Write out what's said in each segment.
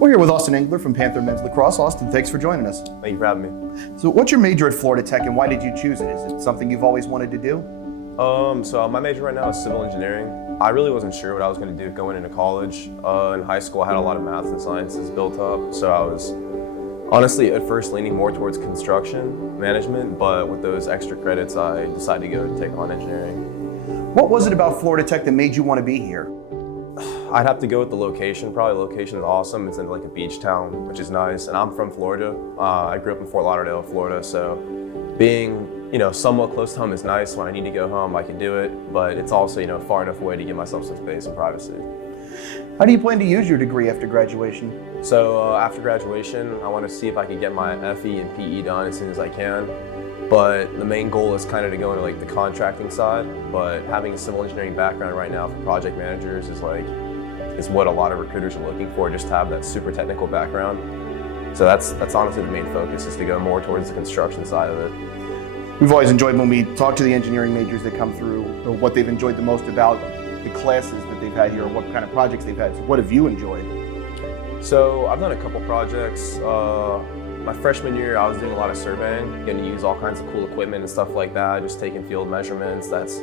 We're here with Austin Engeler from Panther men's lacrosse. Austin, thanks for joining us. Thank you for having me. So what's your major at Florida Tech and why did you choose it? Is it something you've always wanted to do? So my major right now is civil engineering. I really wasn't sure what I was going to do going into college. In high school, I had a lot of math and sciences built up, so I was honestly at first leaning more towards construction management, but with those extra credits, I decided to go and take on engineering. What was it about Florida Tech that made you want to be here? I'd have to go with the location. Probably the location is awesome. It's in like a beach town, which is nice. And I'm from Florida. I grew up in Fort Lauderdale, Florida. So being, somewhat close to home is nice. When I need to go home, I can do it. But it's also, far enough away to give myself some space and privacy. How do you plan to use your degree after graduation? So after graduation, I want to see if I can get my FE and PE done as soon as I can. But the main goal is kind of to go into like the contracting side. But having a civil engineering background right now for project managers is what a lot of recruiters are looking for, just to have that super technical background. So that's honestly the main focus, is to go more towards the construction side of it. We've always enjoyed when we talk to the engineering majors that come through, or what they've enjoyed the most about the classes that they've had here, or what kind of projects they've had. So what have you enjoyed? So I've done a couple projects. My freshman year, I was doing a lot of surveying, getting to use all kinds of cool equipment and stuff like that, just taking field measurements. That's,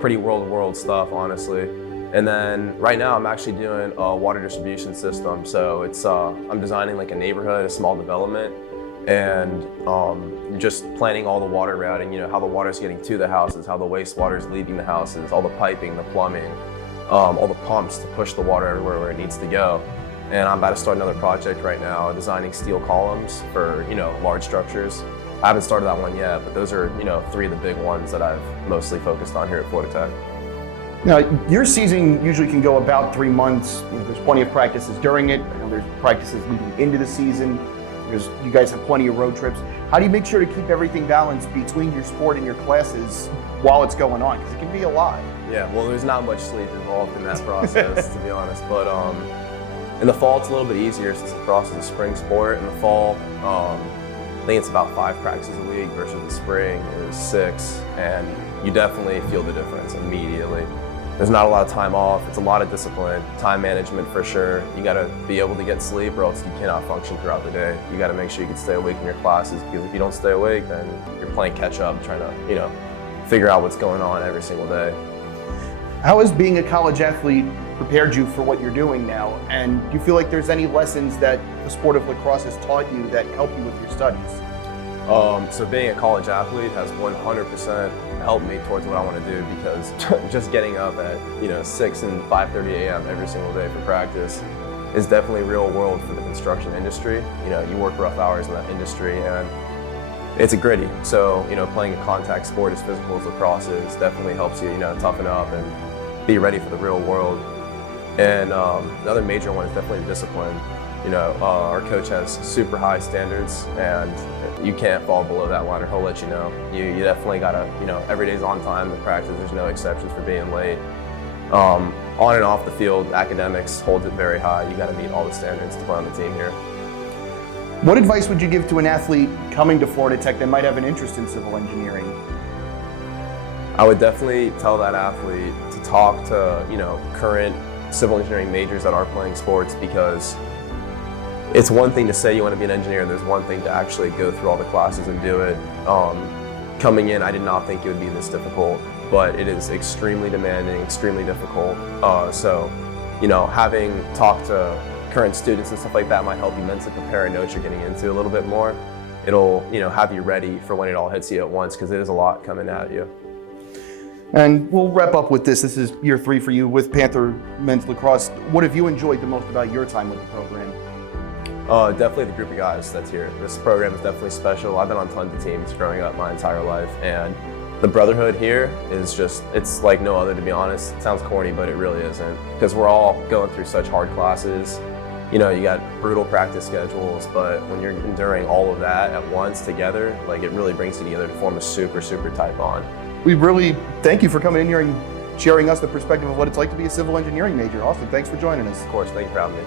pretty world stuff, honestly. And then right now I'm actually doing a water distribution system. So it's I'm designing like a neighborhood, a small development, and just planning all the water routing, how the water's getting to the houses, how the wastewater is leaving the houses, all the piping, the plumbing, all the pumps to push the water everywhere where it needs to go. And I'm about to start another project right now, designing steel columns for, large structures. I haven't started that one yet, but those are, three of the big ones that I've mostly focused on here at Florida Tech. Now, your season usually can go about 3 months. There's plenty of practices during it. I know there's practices leading into the season. You guys have plenty of road trips. How do you make sure to keep everything balanced between your sport and your classes while it's going on? Because it can be a lot. Yeah, well, there's not much sleep involved in that process, to be honest. But in the fall, it's a little bit easier since lacrosse is a spring sport. In the fall, I think it's about 5 practices a week versus the spring is 6, and you definitely feel the difference immediately. There's not a lot of time off. It's a lot of discipline, time management for sure. You gotta be able to get sleep or else you cannot function throughout the day. You gotta make sure you can stay awake in your classes, because if you don't stay awake, then you're playing catch up, trying to, figure out what's going on every single day. How has being a college athlete prepared you for what you're doing now? And do you feel like there's any lessons that the sport of lacrosse has taught you that help you with your studies? So being a college athlete has 100% helped me towards what I want to do, because just getting up at 6 and 5:30 a.m. every single day for practice is definitely real world for the construction industry. You work rough hours in that industry and it's a gritty. So playing a contact sport as physical as lacrosse is definitely helps you toughen up and be ready for the real world. And another major one is definitely discipline. Our coach has super high standards and you can't fall below that line or he'll let you know. You definitely gotta, every day's on time in practice. There's no exceptions for being late. On and off the field, academics holds it very high. You gotta meet all the standards to play on the team here. What advice would you give to an athlete coming to Florida Tech that might have an interest in civil engineering? I would definitely tell that athlete to talk to, current civil engineering majors that are playing sports, because it's one thing to say you want to be an engineer, there's one thing to actually go through all the classes and do it. Coming in, I did not think it would be this difficult, but it is extremely demanding, extremely difficult. So, having talked to current students and stuff like that might help you mentally prepare and know what you're getting into a little bit more. It'll, have you ready for when it all hits you at once, because it is a lot coming at you. And we'll wrap up with this. This is year 3 for you with Panther men's lacrosse. What have you enjoyed the most about your time with the program? Definitely the group of guys that's here. This program is definitely special. I've been on tons of teams growing up my entire life, and the brotherhood here is just, it's like no other, to be honest. It sounds corny, but it really isn't, because we're all going through such hard classes. You got brutal practice schedules, but when you're enduring all of that at once together, it really brings you together to form a super tight bond. We really thank you for coming in here and sharing us the perspective of what it's like to be a civil engineering major. Austin, thanks for joining us. Of course, thank you for having me.